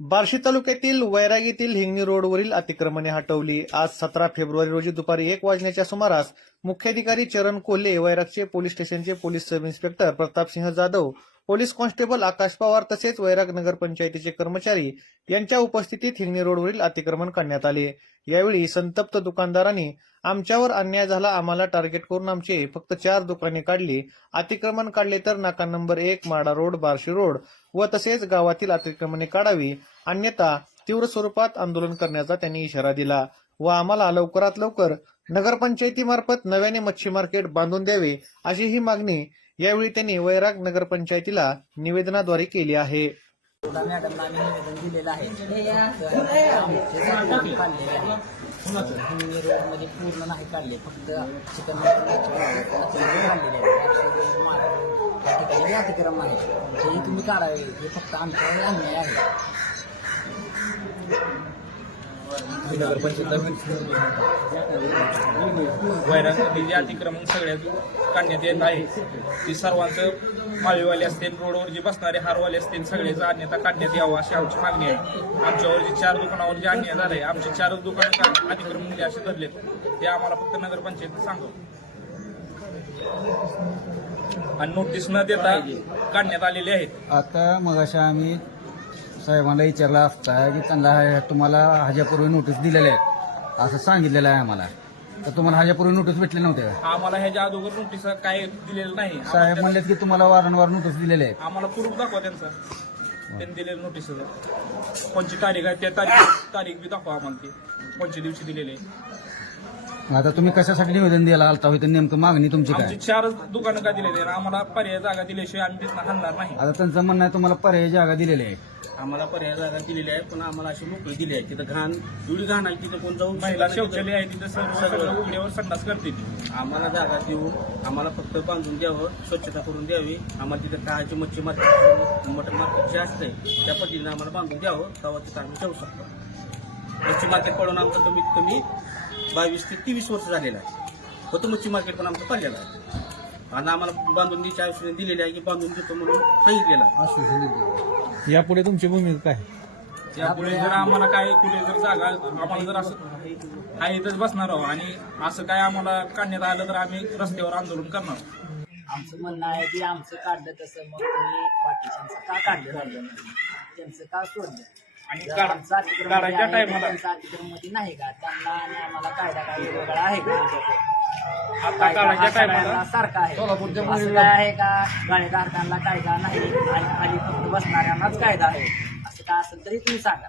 बार्शी तालुक्यातील वैरागीतील हिंगणी रोडवरील अतिक्रमणे हटवली. आज सतरा फेब्रुवारी रोजी दुपारी एक वाजण्याच्या सुमारास मुख्याधिकारी चरण कोल्हे वैरागचे पोलीस स्टेशनचे police sub inspector Pratapsinh Jadhav police constable Akash Pawar तसेच वैराग नगर पंचायतीचे कर्मचारी यांच्या उपस्थितीत हिंगणी रोडवरील अतिक्रमण करण्यात आले. यावेळी संतप्त दुकानदारांनी आमच्यावर अन्याय झाला आम्हाला टार्गेट करून आमचे फक्त चार दुकाने काढली. अतिक्रमण काढले तर नाका नंबर एक माडा रोड बार्शी रोड व तसेच गावातील अतिक्रमणे काढावी. अन्यथा तीव्र स्वरूपात आंदोलन करण्याचा त्यांनी इशारा दिला. व आम्हाला लवकरात लवकर नगरपंचायतीमार्फत नव्याने मच्छी मार्केट बांधून द्यावे अशी ही मागणी यावेळी त्यांनी वैराग नगरपंचायतीला निवेदनाद्वारे केली आहे. मॅडमला आम्ही निवेदन दिलेलं आहे काढलेले आहे पूर्ण नाही काढले फक्त चिकन काढलेले ठिकाणी अतिक्रम आहे तुम्ही काढावे हे फक्त आमच्यावर अन्याय आहे. वैरांमध्ये जे अतिक्रमण सगळ्यात काढण्यात येत आहे. ती सर्वांचं माळीवाले असतील रोडवर जे बसणारे हारवाले असतील सगळ्याचं अन्यथा काढण्यात यावं अशी आमची मागणी आहे. आमच्यावर जे चार दुकानावर जे अन्याय झालं आहे आमचे चारच दुकानं अतिक्रमण जे असे धरलेत. ते आम्हाला फक्त नगरपंचायत सांगावं. आणि नोटीस न देता काढण्यात आलेले आहेत. आता मग अशा आम्ही साहेबांना विचारलं असता की त्यांना हे- तुम्हाला ह्याच्यापूर्वी नोटीस दिलेल्या आहेत. असं सांगितलेलं आहे आम्हाला. तर तुम्हाला ह्याच्यापूर्वी नोटीस भेटली नव्हते? आम्हाला ह्याच्या अगोदर नोटीस काय दिलेलं नाही. साहेब म्हणलेत की तुम्हाला वारंवार नोटीस दिलेले आहेत. आम्हाला प्रूफ दाखवा त्यांचा. त्यांनी दिलेलं नोटीस कोणची तारीख आहे त्या तारीख तारीख बी दाखवा आम्हाला ती. कोणच्या दिवशी दिलेली आहे. आता तुम्ही कशासाठी निवेदन द्यायला आलता होय तर नेमकं मागणी तुमची आमची काय चारच दुकानं का दिलेली आहे आम्हाला पर्याय जागा दिल्याशिवाय आम्ही तिथं हलणार नाही. आता त्यांचं म्हणणं आहे तुम्हाला पर्यायी जागा दिलेली आहे. आम्हाला पर्याय जागा दिलेली आहे पण आम्हाला अशी मोकळी दिली आहे. तिथं घाण एवढी घाण आहे तिथं कोण जाऊन महिला. शौचालय आहे तिथं सर्व सगळं उघड्यावर संडास करते ती. आम्हाला जागा देऊन आम्हाला फक्त बांधून द्यावं स्वच्छता करून द्यावी. आम्हाला तिथं खायची मच्छी मार्केट मटन मार्केट जे असतंय त्या पद्धतीने आम्हाला बांधून द्यावं तेव्हा तिथं आम्ही ठेवू शकतो. मच्छी मार्केट पडून आमचं कमीत कमी बावीस ते तेवीस वर्ष झालेलं आहे. होतं मच्छी मार्केट पण आमचं पडलेलं आहे. आणि आम्हाला बांधून द्यायची आश्वासन दिलेली आहे की बांधून देतो म्हणून सांगितलेलं आहे. यापुढे तुमची भूमिका काय? त्यापुढे जर आम्हाला काय कुठे जर जागा आम्हाला जर असं आहे इथंच बसणार आहोत आणि असं काय आम्हाला काढण्यात आलं तर आम्ही रस्त्यावर आंदोलन करणार आमचं म्हणणं आहे की आमचं काढलं तसं मग तुम्ही बाकीच्यांचं का काढलं झालं नाही? त्यांचं का सोडलं? आणि जर काढ- आमचं अतिक्रमण काढायच्या आहे, टायमाला. त्यांचं अतिक्रमणमध्ये नाही का? त्यांना आणि आम्हाला कायदा काय वेगळा आहे का? आता कायदा काढायच्या टायमाला सगळ्यांना सारखा आहे. असं काय आहे का? कायदा नाही आणि खाली फक्त बसणाऱ्यांनाच कायदा आहे. असं काय असेल तरी तुम्ही सांगा.